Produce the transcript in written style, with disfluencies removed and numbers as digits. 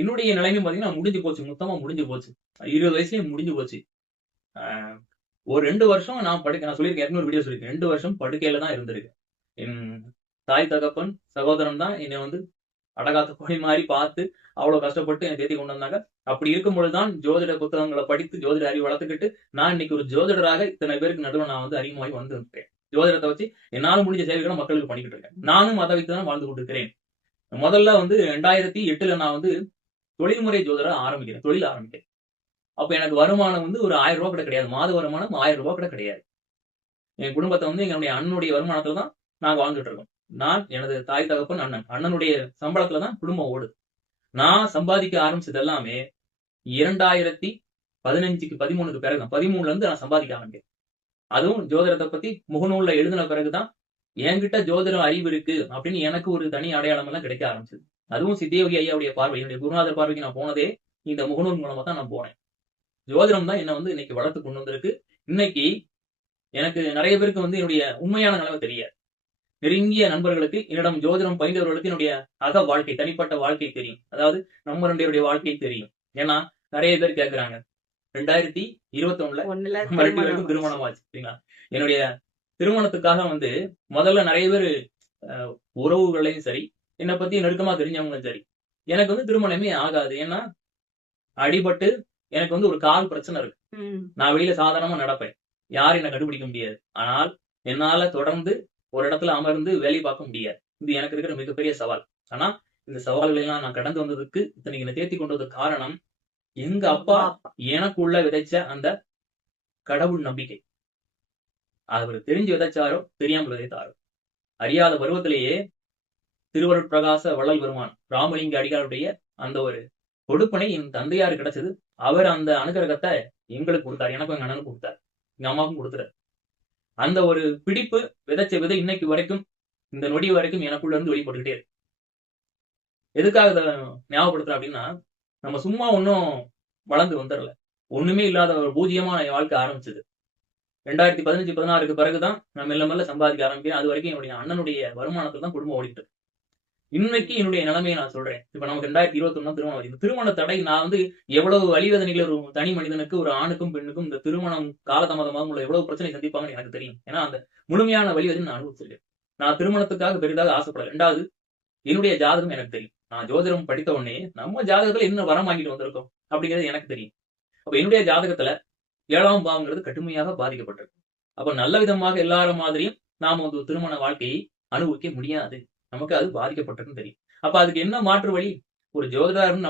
என்னுடைய நிலைமையும் பாத்தீங்கன்னா முடிஞ்சு போச்சு. மொத்தமா முடிஞ்சு போச்சு. 20 வயசுலயே முடிஞ்சு போச்சு. அ ஒரு 2 வருஷம் நான் சொல்லியிருக்கேன். 200 வீடியோ சொல்லியிருக்கேன். 2 வருஷம் படுக்கையில தான் இருந்திருக்கேன். என் தாய், தகப்பன், சகோதரன் தான் என்னை வந்து அடகாத்த கோழி மாரி பார்த்து, அவ்வளோ கஷ்டப்பட்டு என்ன தேத்தி கொண்டு வந்தாங்க. அப்படி இருக்கும்பொழுது தான் ஜோதிட புத்தகங்கள படித்து, ஜோதிட அறிவு வளர்த்துக்கிட்டு, நான் இன்னைக்கு ஒரு ஜோதிடராக இத்தனை பேருக்கு நடுவுல நான் வந்து அறிமுகமாகி வந்துருக்கேன். ஜோதிடத்த வச்சு என்னால முடிஞ்ச சேவைகள மக்களுக்கு பண்ணிக்கிட்டு இருக்கேன். நானும் அத வைத்து தான் வாழ்ந்து கொண்டிருக்கிறேன். முதல்ல வந்து 2008ல நான் வந்து தொழில்முறை ஜோதிடரா ஆரம்பிக்கிறேன். தொழில் ஆரம்பிக்கிறேன். அப்ப எனக்கு வருமானம் வந்து ஒரு ரூ. 1000 கூட கிடையாது. மாத வருமானம் ரூ. 1000 கூட கிடையாது. என் குடும்பத்த வந்து என்னுடைய அண்ணனுடைய வருமானத்துல தான் நாங்க வாழ்ந்துட்டு இருக்கோம். நான், எனது தாய், தகப்பன், அண்ணன். அண்ணனுடைய சம்பளத்துல தான் குடும்பம் ஓடுது. நான் சம்பாதிக்க ஆரம்பிச்சது எல்லாமே 2015க்கு 13க்கு பிறகு தான். 13ல இருந்து நான் சம்பாதிக்க ஆரம்பிக்கிறேன். அதுவும் ஜோதிடத்த பத்தி முகநூல்ல எழுதின பிறகு தான், என்கிட்ட ஜோதிட அறிவு இருக்கு அப்படின்னு எனக்கு ஒரு தனி அடையாளம் எல்லாம் கிடைக்க ஆரம்பிச்சது. அதுவும் சித்தயோகி ஐயாவுடைய பார்வை, என்னுடைய குருநாதர் பார்வைக்கு நான் போனதே இந்த முகநூல் மூலமா தான் நான் போனேன். ஜோதிடம் தான் என்ன வந்து இன்னைக்கு வளர்த்து கொண்டு வந்திருக்கு. இன்னைக்கு எனக்கு நெறைய பேருக்கு வந்து என்னுடைய உண்மையான நிலைமை தெரியாது. நெருங்கிய நண்பர்களுக்கு என்னிடம் ஜோதிடம் பயின்றவர்களுக்கு என்னுடைய வாழ்க்கை, தனிப்பட்ட வாழ்க்கை தெரியும். அதாவது நம்ம 2 பேருடைய வாழ்க்கை தெரியும். ஏன்னா, நெறைய பேர் கேட்கறாங்க. 2021ல நம்ம 2 பேருக்கும் திருமணம் ஆச்சு. சரிங்களா? என்னுடைய திருமணத்துக்காக வந்து முதல்ல நெறைய பேரு அ உறவுகளையும் சரி, என்ன பத்தி நெருக்கமா தெரிஞ்சவங்களும் சரி, எனக்கு வந்து திருமணமே ஆகாது. ஏன்னா, அடிபட்டு எனக்கு வந்து ஒரு கால் பிரச்சனை இருக்கு. நான் வெளியில சாதாரணமா நடப்பேன். யாரும் என்ன கண்டுபிடிக்க முடியாது. ஆனால், என்னால தொடர்ந்து ஒரு இடத்துல அமர்ந்து வேலை பார்க்க முடியாது. இது எனக்கு இருக்கிற மிகப்பெரிய சவால். ஆனா, இந்த சவால்களை எல்லாம் நான் கடந்து வந்ததுக்கு, இத்தனைக்கு என்ன தேத்திக் கொண்டதுக்கு காரணம், எங்க அப்பா எனக்குள்ள விதைச்ச அந்த கடவுள் நம்பிக்கை. அவரு தெரிஞ்சு விதைச்சாரோ, தெரியாமல் விதைத்தாரோ, அறியாத பருவத்திலேயே திருவருட்பிரகாச வள்ளல் பெருமான் ராமலிங்க அடிகளாருடைய அந்த ஒரு கொடுப்பனை என் தந்தையாருக்கு கிடைச்சது. அவர் அந்த அனுகிரகத்த எங்களுக்கு குடுத்தாரு. எனக்கும் எங்க அண்ணனுக்கும் குடுத்தாரு. எங்க அம்மாவுக்கும் குடுத்தாரு. அந்த ஒரு பிடிப்பு விதைச்ச விதை இன்னைக்கு வரைக்கும், இந்த நொடி வரைக்கும் எனக்குள்ள இருந்து வெளிப்பட்டுக்கிட்டே இருக்கு. எதுக்காக இத ஞாபகப்படுத்துறேன் அப்டின்னா, நம்ம சும்மா ஒண்ணும் வளர்ந்து வந்துரல. ஒண்ணுமே இல்லாத ஒரு பூஜ்ஜியமா என் வாழ்க்கை ஆரம்பிச்சது. 2015, 16க்கு பிறகு தான் நான் மெல்ல மெல்ல சம்பாதிக்க ஆரம்பிக்கிறேன். அதுவரைக்கும் என்னுடைய அண்ணனுடைய வருமானத்துல தான் குடும்பம் ஓடிட்டு இருக்கு. இன்னைக்கு என்னுடைய நிலைமைய நான் சொல்றேன். இப்ப நமக்கு 2021 தான் திருமணம் ஆகுது. இந்த திருமண தடை நான் வந்து எவ்வளவு வலிவேதனைகள் ஒரு தனி மனிதனுக்கு, ஒரு ஆணுக்கும், பெண்ணுக்கும் இந்த திருமணம் காலதாமதமாகும் உள்ள எவ்வளவு பிரச்சனை சந்திப்பாங்கன்னு எனக்கு தெரியும். ஏன்னா, அந்த முழுமையான வலிவேதனை நான் அனுபவிச்சிருக்கேன். நான் திருமணத்துக்காக பெரிதாக ஆசைப்படல. 2வது என்னுடைய ஜாதகம் எனக்கு தெரியும். நான் ஜோதிடம் படித்த உடனே நம்ம ஜாதகத்துல என்ன வரம் வாங்கிட்டு வந்திருக்கோம் அப்படிங்கிறது எனக்கு தெரியும். அப்ப என்னுடைய ஜாதகத்துல 7ஆம் பாவம்ங்கிறது கடுமையாக பாதிக்கப்பட்டிருக்கு. அப்ப நல்ல விதமாக எல்லாரும் மாதிரியும் நாம வந்து திருமண வாழ்க்கையை அனுபவிக்க முடியாது. நமக்கு அது பாதிக்கப்பட்டிருக்குன்னு தெரியும். அப்ப அதுக்கு என்ன மாற்று வழி? ஒரு ஜோதிடர்ன்னு